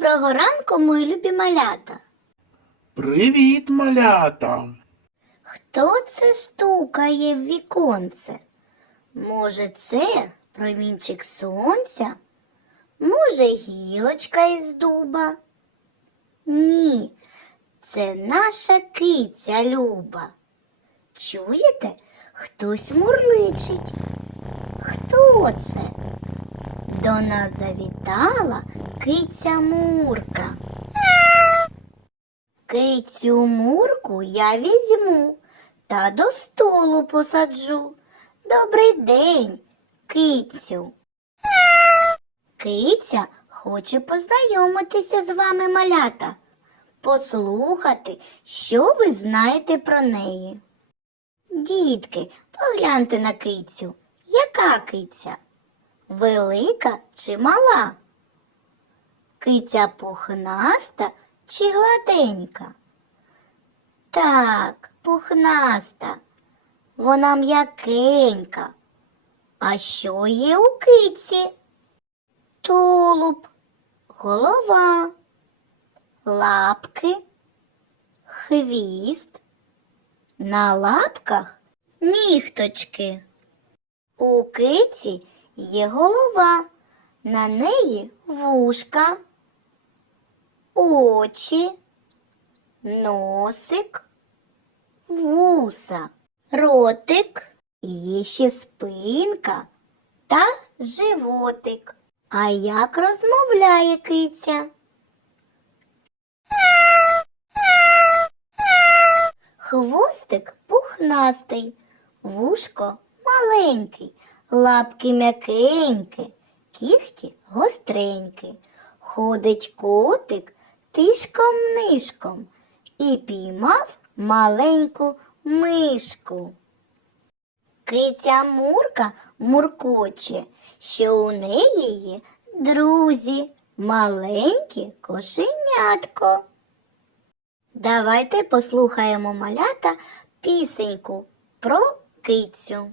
Доброго ранку, мої любі малята. Привіт, малята! Хто це стукає в віконце? Може, це промінчик сонця? Може, гілочка із дуба? Ні, це наша киця Люба. Чуєте, хтось мурличить. Хто це? До нас завітала киця Мурка. Кицю Мурку я візьму та до столу посаджу. Добрий день, кицю. Киця хоче познайомитися з вами, малята, послухати, що ви знаєте про неї. Дітки, погляньте на кицю. Яка киця? Велика чи мала? Киця пухнаста чи гладенька? Так, пухнаста. Вона м'якенька. А що є у киці? Тулуб, голова, лапки, хвіст. На лапках нігточки. У киці є голова, на неї вушка, очі, носик, вуса, ротик, є ще спинка та животик. А як розмовляє киця? Хвостик пухнастий, вушко маленький, лапки м'якенькі, кігті гостренькі. Ходить котик тишком-нишком і піймав маленьку мишку. Киця Мурка муркоче, що у неї є друзі, маленькі кошенятко. Давайте послухаємо малята пісеньку про кицю.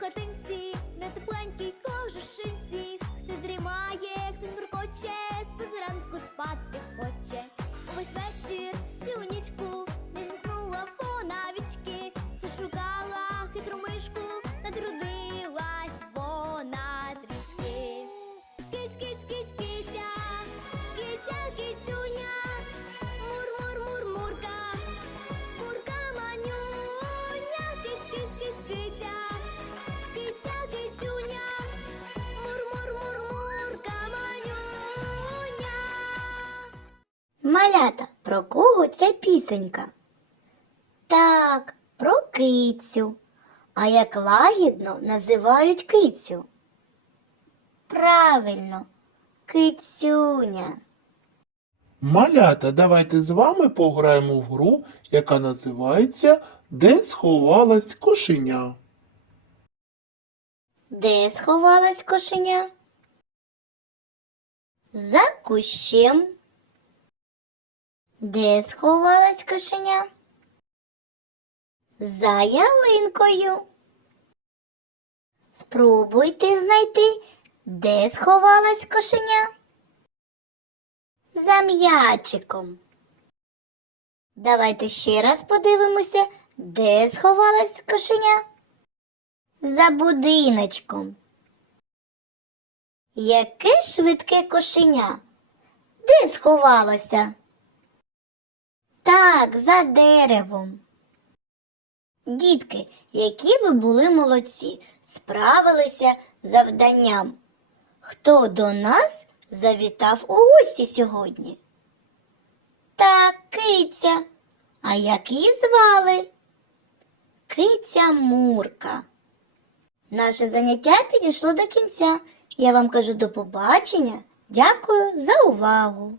Хатинці, на тепленькій Малята, про кого ця пісенька? Так, про кицю. А як лагідно називають кицю? Правильно, кицюня. Малята, давайте з вами пограємо в гру, яка називається Де сховалась кошеня. Де сховалась кошеня? За кущем. Де сховалась кошеня? За ялинкою. Спробуйте знайти, де сховалась кошеня. За м'ячиком. Давайте ще раз подивимося, де сховалась кошеня. За будиночком. Яке швидке кошеня? Де сховалося? Так, за деревом. Дітки, які ви були молодці, справилися завданням. Хто до нас завітав у гості сьогодні? Так, киця. А як її звали? Киця Мурка. Наше заняття підійшло до кінця. Я вам кажу до побачення. Дякую за увагу.